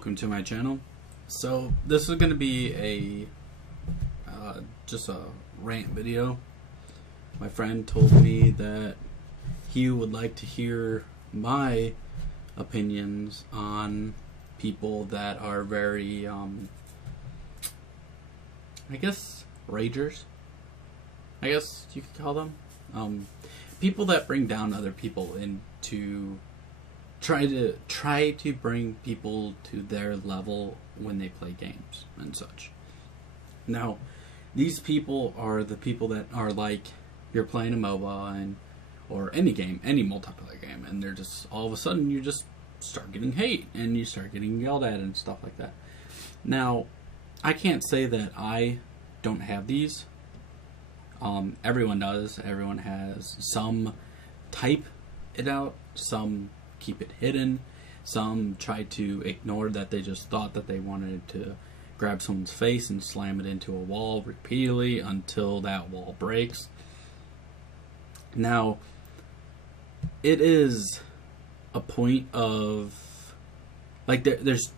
welcome to my channel. So this is going to be a just a rant video. My friend told me that he would like to hear my opinions on people that are very I guess ragers, I guess you could call them, people that bring down other people and to try to bring people to their level when they play games and such. Now, these people are the people that are like, you're playing a MOBA or any game, any multiplayer game, and they're just, all of a sudden you just start getting hate and you start getting yelled at and stuff like that. Now, I can't say that I don't have these. Everyone does. Everyone has some type it out, some keep it hidden, some try to ignore that they just thought that they wanted to grab someone's face and slam it into a wall repeatedly until that wall breaks. Now, it is a point of, like, there's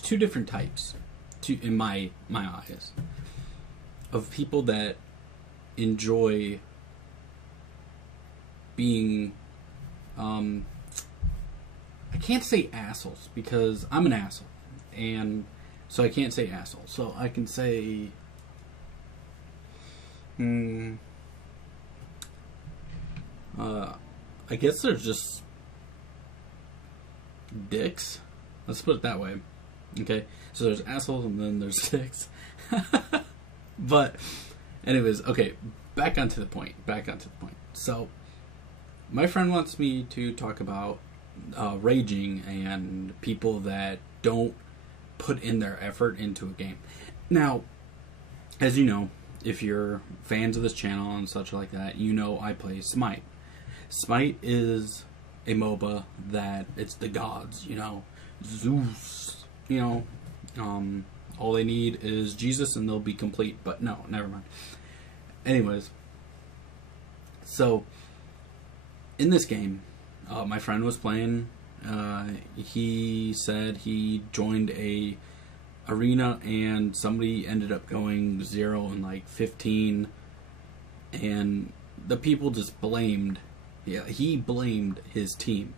two different types, in my eyes, of people that enjoy being, I can't say assholes because I'm an asshole, and so I can't say asshole. So I can say, I guess there's just dicks. Let's put it that way. Okay, so there's assholes and then there's dicks. But anyways, okay, back onto the point. So my friend wants me to talk about raging and people that don't put in their effort into a game. Now, as you know, if you're fans of this channel and such like that, you know I play Smite. Smite is a MOBA that it's the gods, you know, Zeus, you know, all they need is Jesus and they'll be complete. But no, never mind. Anyways, so in this game, my friend was playing. He said he joined a arena and somebody ended up going 0 and like 15, and the people just blamed. Yeah, he blamed his team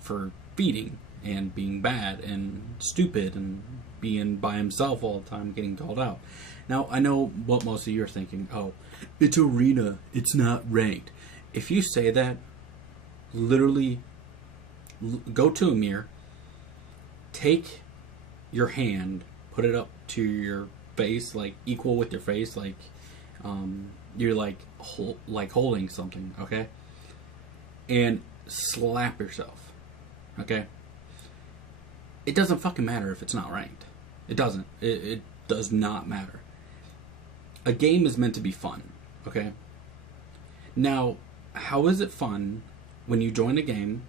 for feeding and being bad and stupid and being by himself all the time, getting called out. Now, I know what most of you are thinking. Oh, it's arena, it's not ranked. If you say that, literally go to a mirror, take your hand, put it up to your face, like equal with your face, like you're like holding something, okay? And slap yourself, okay? It doesn't fucking matter if it's not ranked. It doesn't. It does not matter. A game is meant to be fun, okay? Now, how is it fun when you join a game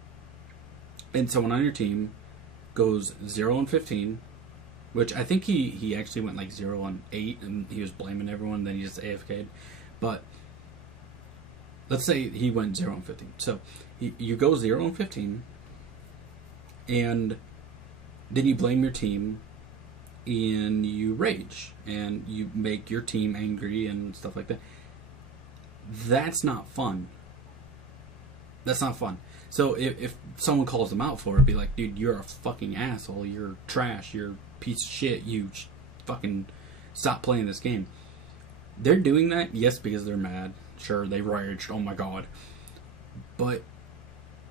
and someone on your team goes 0 and 15, which I think he actually went like 0 and 8 and he was blaming everyone, then he just AFK'd. But let's say he went 0 and 15. So you go 0 and 15 and then you blame your team and you rage and you make your team angry and stuff like that. That's not fun. That's not fun. So if someone calls them out for it, be like, dude, you're a fucking asshole, you're trash, you're a piece of shit, you fucking stop playing this game. They're doing that, yes, because they're mad. Sure, they raged, oh my god. But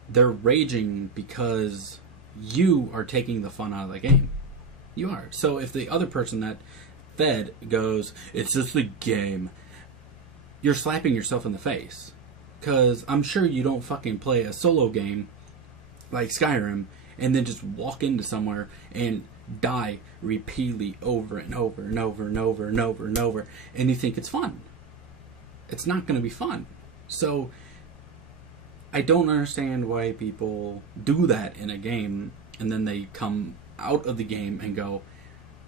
they're raging because you are taking the fun out of the game. You are. So if the other person that fed goes, it's just the game, you're slapping yourself in the face. Because I'm sure you don't fucking play a solo game like Skyrim and then just walk into somewhere and die repeatedly over and over and over and over and over and over and you think it's fun. It's not going to be fun. So I don't understand why people do that in a game and then they come out of the game and go,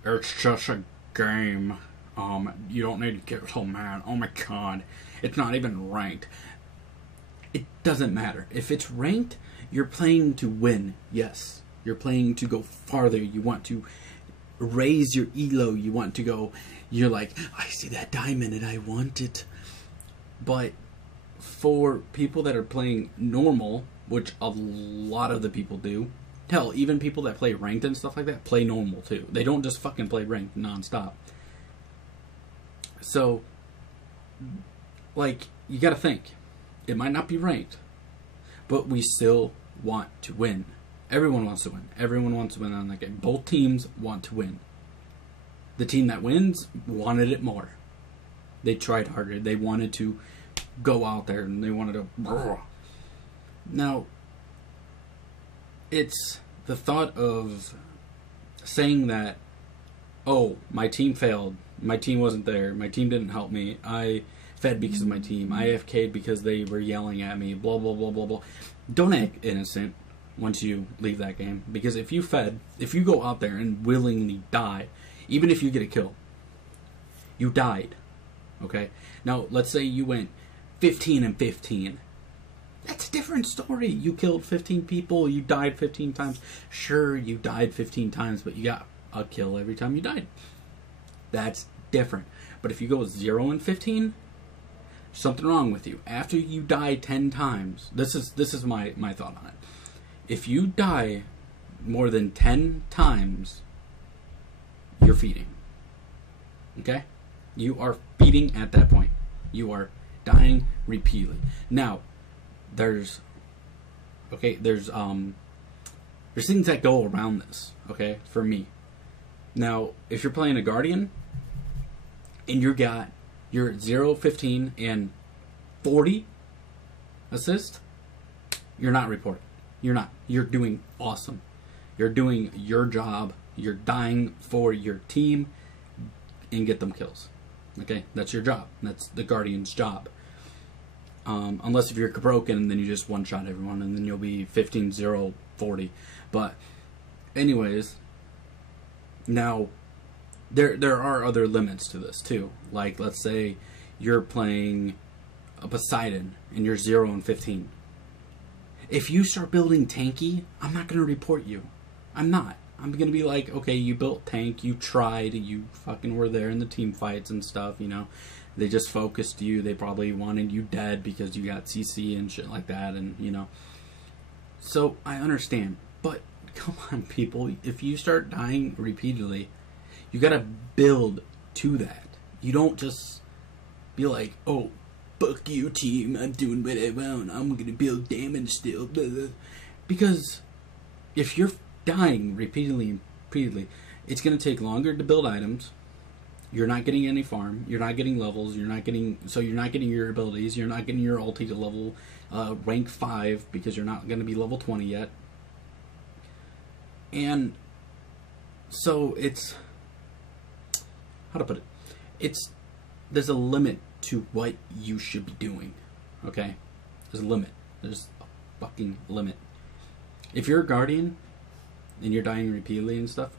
it's just a game. You don't need to get so mad. Oh my god. It's not even ranked. It doesn't matter. If it's ranked, you're playing to win, yes. You're playing to go farther. You want to raise your elo. You want to go, you're like, I see that diamond and I want it. But for people that are playing normal, which a lot of the people do, hell, even people that play ranked and stuff like that play normal too. They don't just fucking play ranked nonstop. So, like, you gotta think. It might not be ranked, but we still want to win. Everyone wants to win. Everyone wants to win on that game. Both teams want to win. The team that wins wanted it more. They tried harder. They wanted to go out there and they wanted to... Now, it's the thought of saying that, oh, my team failed. My team wasn't there. My team didn't help me. I fed because of my team. I AFK'd because they were yelling at me. Blah, blah, blah, blah, blah. Don't act innocent once you leave that game. Because if you go out there and willingly die, even if you get a kill, you died. Okay? Now, let's say you went 15 and 15. That's a different story. You killed 15 people. You died 15 times. Sure, you died 15 times, but you got a kill every time you died. That's different. But if you go 0 and 15, something wrong with you. After you die 10 times, this is my thought on it. If you die more than 10 times, you're feeding. Okay? You are feeding at that point. You are dying repeatedly. Now, there's things that go around this, okay, for me. Now, if you're playing a Guardian and you're 0, 15, and 40 assist, you're not reporting. You're not. You're doing awesome. You're doing your job. You're dying for your team and get them kills. Okay? That's your job. That's the Guardian's job. Unless if you're broken and then you just one-shot everyone and then you'll be 15, 0, 40. But anyways, now there are other limits to this too. Like, let's say you're playing a Poseidon and you're 0 and 15. If you start building tanky, I'm not going to report you. I'm not. I'm going to be like, okay, you built tank, you tried, you fucking were there in the team fights and stuff, you know. They just focused you. They probably wanted you dead because you got CC and shit like that, and, you know. So, I understand. But, come on, people. If you start dying repeatedly, you gotta build to that. You don't just be like, oh, fuck you, team. I'm doing what I want. I'm gonna build damage still. Blah, blah. Because if you're dying repeatedly, it's gonna take longer to build items. You're not getting any farm. You're not getting levels. You're not getting your abilities. You're not getting your ulti to level rank 5 because you're not going to be level 20 yet. And so it's, how to put it? There's a limit to what you should be doing. Okay? There's a limit. There's a fucking limit. If you're a Guardian and you're dying repeatedly and stuff,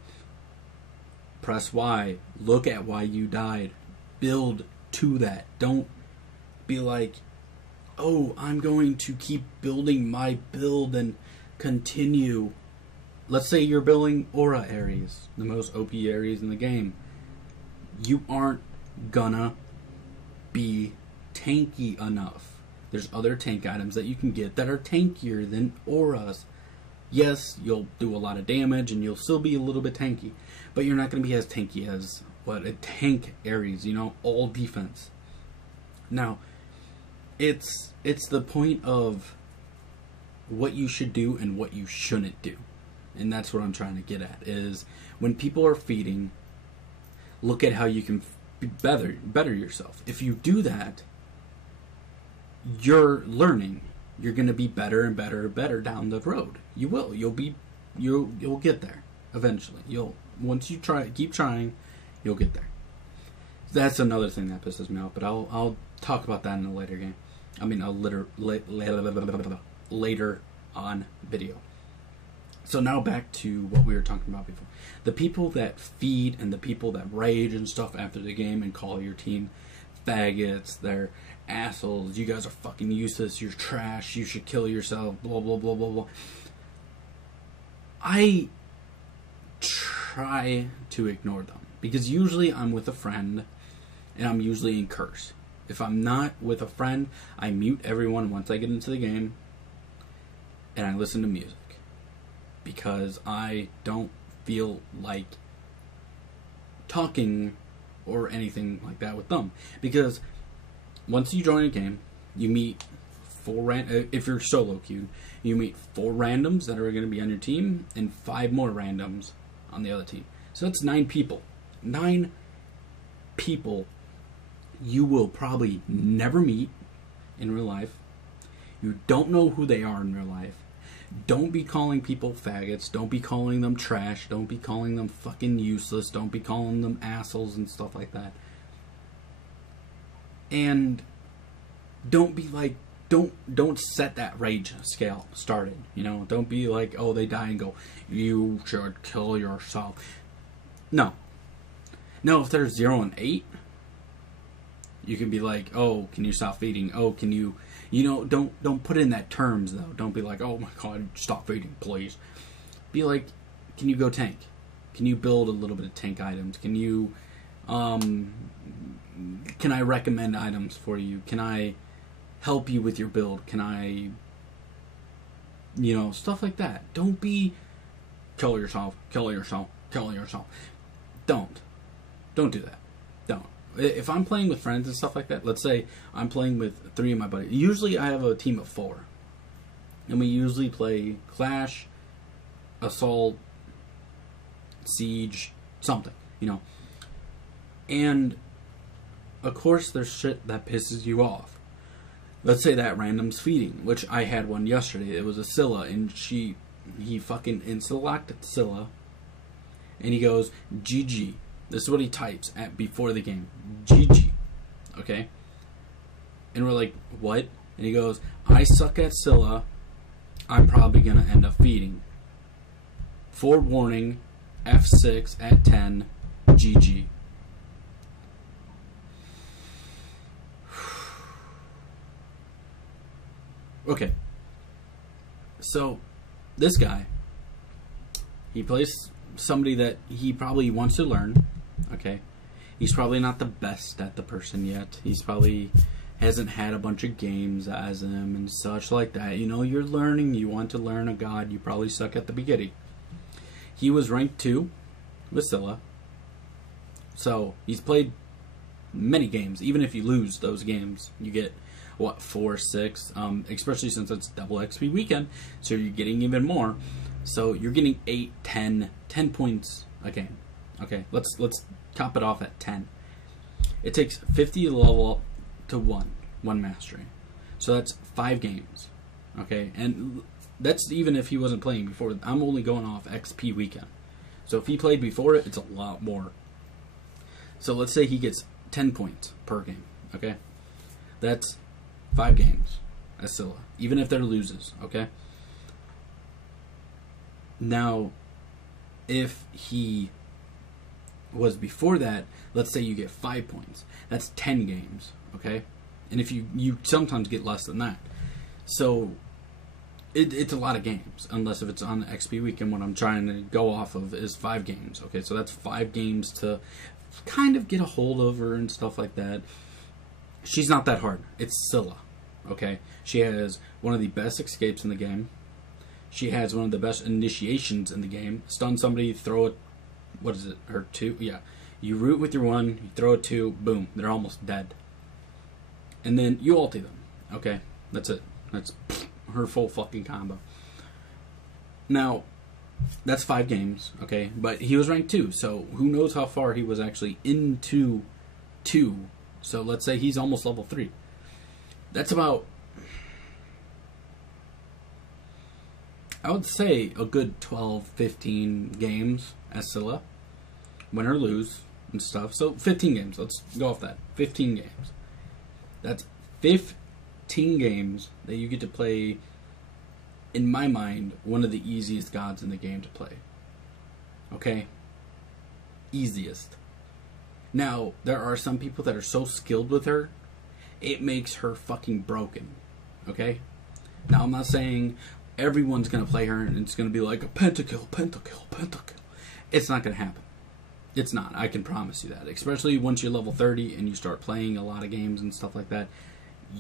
press Y. Look at why you died. Build to that. Don't be like, oh, I'm going to keep building my build and continue. Let's say you're building Aura Ares, the most OP Ares in the game. You aren't gonna be tanky enough. There's other tank items that you can get that are tankier than Auras. Yes, you'll do a lot of damage and you'll still be a little bit tanky, but you're not going to be as tanky as what a tank Ares, you know, all defense. Now, it's the point of what you should do and what you shouldn't do. And that's what I'm trying to get at, is when people are feeding, look at how you can be better yourself. If you do that, you're learning. You're going to be better and better and better down the road. You will. You'll get there eventually. Once you keep trying, you'll get there. That's another thing that pisses me off, but I'll talk about that in a later game. I mean, later on video. So now back to what we were talking about before. The people that feed and the people that rage and stuff after the game and call your team faggots, they're assholes, you guys are fucking useless, you're trash, you should kill yourself, blah, blah, blah, blah, blah. I try to ignore them because usually I'm with a friend and I'm usually in curse. If I'm not with a friend, I mute everyone once I get into the game and I listen to music because I don't feel like talking or anything like that with them. Because once you join a game, you meet if you're solo queued, you meet 4 randoms that are going to be on your team and 5 more randoms on the other team. So that's 9 people. 9 people you will probably never meet in real life. You don't know who they are in real life. Don't be calling people faggots. Don't be calling them trash. Don't be calling them fucking useless. Don't be calling them assholes and stuff like that. And don't be like, don't set that rage scale started. You know, don't be like, oh, they die and go, you should kill yourself. No. No, if they're 0 and 8, you can be like, oh, can you stop feeding? Oh, can you, don't put in that terms though. Don't be like, oh my god, stop feeding, please. Be like, can you go tank? Can you build a little bit of tank items? Can you, can I recommend items for you? Can I help you with your build? Can I, stuff like that. Don't be, kill yourself. Don't do that. Don't. If I'm playing with friends and stuff like that, let's say I'm playing with 3 of my buddies. Usually I have a team of 4. And we usually play Clash, Assault, Siege, something, And, of course, there's shit that pisses you off. Let's say that random's feeding, which I had one yesterday. It was a Scylla, and he fucking insta-locked Scylla, and he goes, GG. This is what he types before the game. GG. Okay? And we're like, what? And he goes, I suck at Scylla. I'm probably going to end up feeding. Forewarning, F6 at 10, GG. Okay. So, this guy, he plays somebody that he probably wants to learn. Okay, he's probably not the best at the person yet. He's probably hasn't had a bunch of games as him and such like that. You're learning. You want to learn a god. You probably suck at the beginning. He was ranked 2 with Scylla. So he's played many games. Even if you lose those games, you get, 4, 6, especially since it's double XP weekend. So you're getting even more. So you're getting 8, 10 points a game. Okay, let's top it off at 10. It takes 50 to level up to 1 mastery. So that's 5 games. Okay, and that's even if he wasn't playing before. I'm only going off XP weekend. So if he played before it, it's a lot more. So let's say he gets 10 points per game. Okay, that's 5 games as Scylla, even if they're loses. Okay. Now, if he was before that, let's say you get 5 points. That's 10 games, okay? And if you sometimes get less than that. So, it's a lot of games, unless if it's on XP weekend. What I'm trying to go off of is 5 games, okay? So that's 5 games to kind of get a hold of her and stuff like that. She's not that hard. It's Scylla, okay? She has one of the best escapes in the game. She has one of the best initiations in the game. Stun somebody, throw it. What is it? Her 2? Yeah. You root with your 1, you throw a 2, boom. They're almost dead. And then you ulti them. Okay? That's it. That's her full fucking combo. Now, that's 5 games. Okay? But he was ranked 2, so who knows how far he was actually into 2. So let's say he's almost level 3. That's about, I would say, a good 12, 15 games as Scylla. Win or lose and stuff. So 15 games. Let's go off that. 15 games. That's 15 games that you get to play, in my mind, one of the easiest gods in the game to play. Okay? Easiest. Now, there are some people that are so skilled with her, it makes her fucking broken. Okay? Now, I'm not saying everyone's going to play her and it's going to be like a pentakill, pentakill, pentakill. It's not going to happen. It's not. I can promise you that. Especially once you're level 30 and you start playing a lot of games and stuff like that,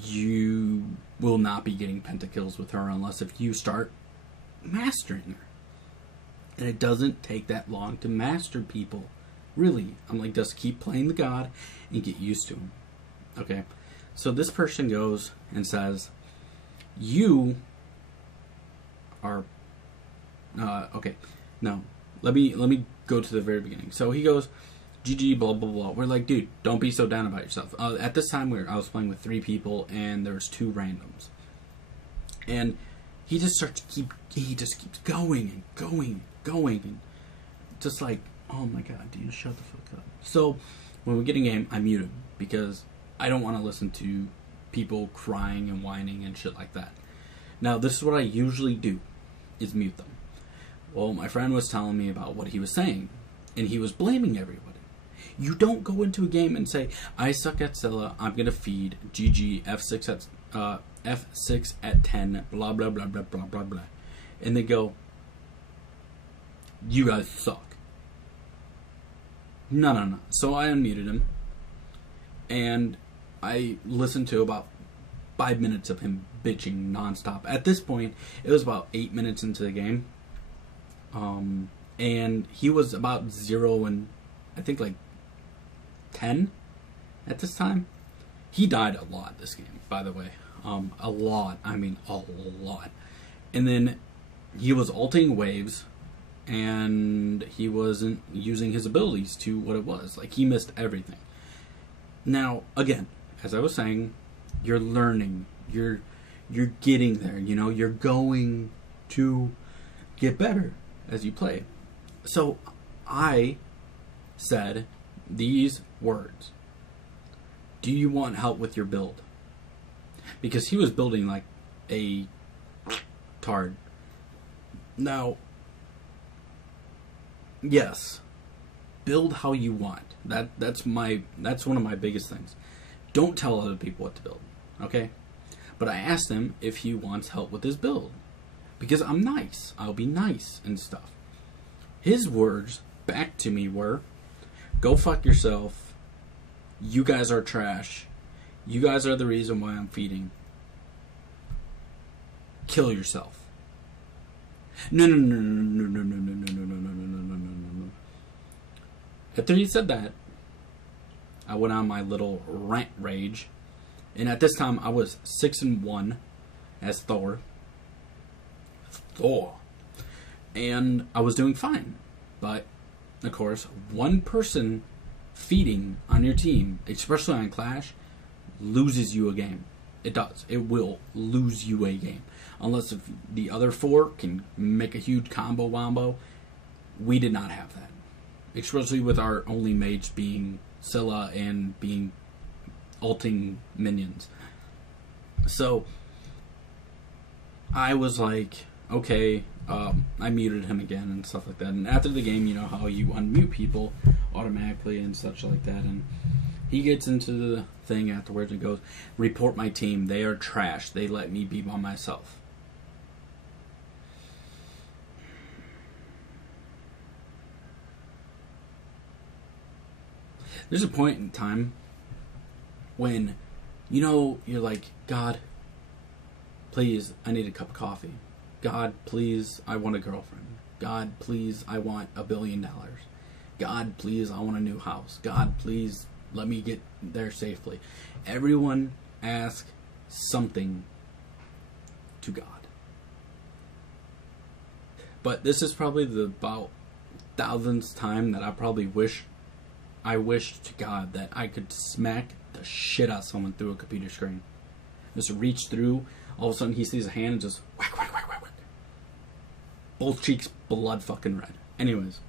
you will not be getting pentakills with her unless if you start mastering her. And it doesn't take that long to master people. Really. I'm like, just keep playing the god and get used to him. Okay? So this person goes and says, you are... okay. No. Let me go to the very beginning. So he goes, GG, blah, blah, blah. We're like, dude, don't be so down about yourself. At this time, I was playing with 3 people, and there was 2 randoms. And he just he just keeps going and going and going. And just like, oh my god, dude, shut the fuck up. So, when we get in game, I mute him, because I don't want to listen to people crying and whining and shit like that. Now, this is what I usually do, is mute them. Well, my friend was telling me about what he was saying, and he was blaming everybody. You don't go into a game and say, I suck at Scylla, I'm going to feed GG F6 at 10, blah, blah, blah, blah, blah, blah, blah. And they go, you guys suck. No. So I unmuted him, and I listened to about 5 minutes of him bitching nonstop. At this point, it was about 8 minutes into the game. And he was about 0 and I think like 10 at this time. He died a lot this game, by the way. A lot. I mean, a lot. And then he was ulting waves, and he wasn't using his abilities to what it was. Like, he missed everything. Now, again, as I was saying, you're learning. You're getting there, you know? You're going to get better as you play. So, I said these words. Do you want help with your build? Because he was building like a tard. Now, yes, build how you want. That's one of my biggest things. Don't tell other people what to build, okay? But I asked him if he wants help with his build, because I'm nice. I'll be nice and stuff. His words back to me were, go fuck yourself. You guys are trash. You guys are the reason why I'm feeding. Kill yourself. No. After he said that, I went on my little rant rage. And at this time, I was 6-1 as Thor. And I was doing fine. But, of course, one person feeding on your team, especially on Clash, loses you a game. It does. It will lose you a game. Unless if the other 4 can make a huge combo wombo. We did not have that. Especially with our only mage being Scylla and being ulting minions. So, I was like, okay, I muted him again and stuff like that. And after the game, you know how you unmute people automatically and such like that. And he gets into the thing afterwards and goes, report my team. They are trash. They let me be by myself. There's a point in time when, you know, you're like, God, please, I need a cup of coffee. God, please, I want a girlfriend. God, please, I want $1 billion. God, please, I want a new house. God, please, let me get there safely. Everyone ask something to God. But this is probably the about 1000th time that I wished to God that I could smack the shit out of someone through a computer screen. Just reach through, all of a sudden he sees a hand and just whack, whack, whack, whack, whack. Both cheeks blood fucking red. Anyways.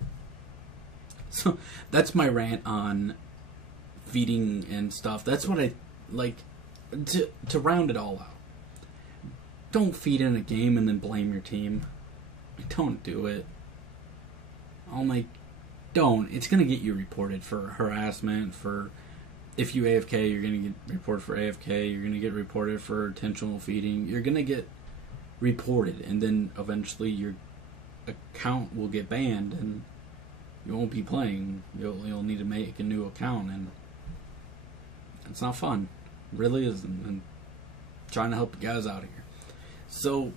So, that's my rant on feeding and stuff. That's what I like to round it all out. Don't feed in a game and then blame your team. Don't do it. I'm like, don't. It's going to get you reported for harassment, for if you AFK, you're going to get reported for AFK, you're going to get reported for intentional feeding, you're going to get reported, and then eventually your account will get banned and you won't be playing. You'll need to make a new account, and it's not fun. It really isn't. And trying to help you guys out here. So,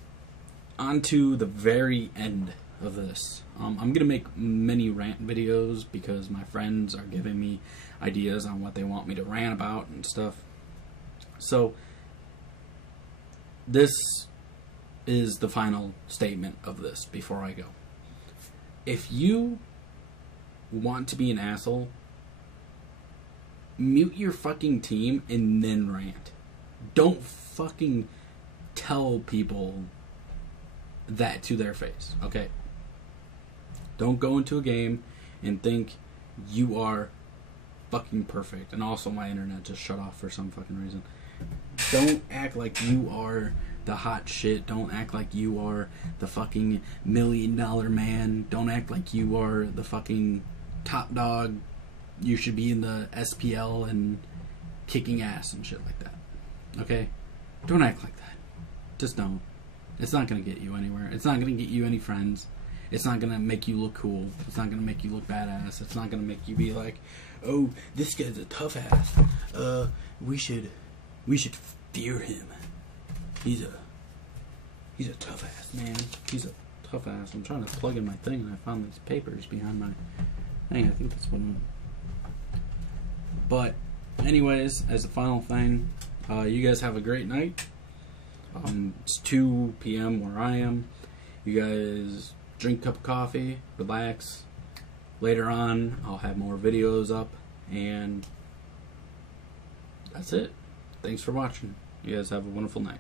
on to the very end of this. I'm going to make mini rant videos because my friends are giving me ideas on what they want me to rant about and stuff. So, this is the final statement of this before I go. If you want to be an asshole, mute your fucking team and then rant. Don't fucking tell people that to their face, okay? Don't go into a game and think you are fucking perfect. And also my internet just shut off for some fucking reason. Don't act like you are the hot shit. Don't act like you are the fucking $1 million man. Don't act like you are the fucking top dog. You should be in the SPL and kicking ass and shit like that. Okay? Don't act like that. Just don't. It's not going to get you anywhere. It's not going to get you any friends. It's not going to make you look cool. It's not going to make you look badass. It's not going to make you be like, oh, this guy's a tough ass. We should fear him. He's a tough ass, man. He's a tough ass. I'm trying to plug in my thing and I found these papers behind my thing. I think that's what I'm... But, anyways, as a final thing, you guys have a great night. It's 2 p.m. where I am. You guys drink a cup of coffee, relax. Later on, I'll have more videos up, and that's it. Thanks for watching. You guys have a wonderful night.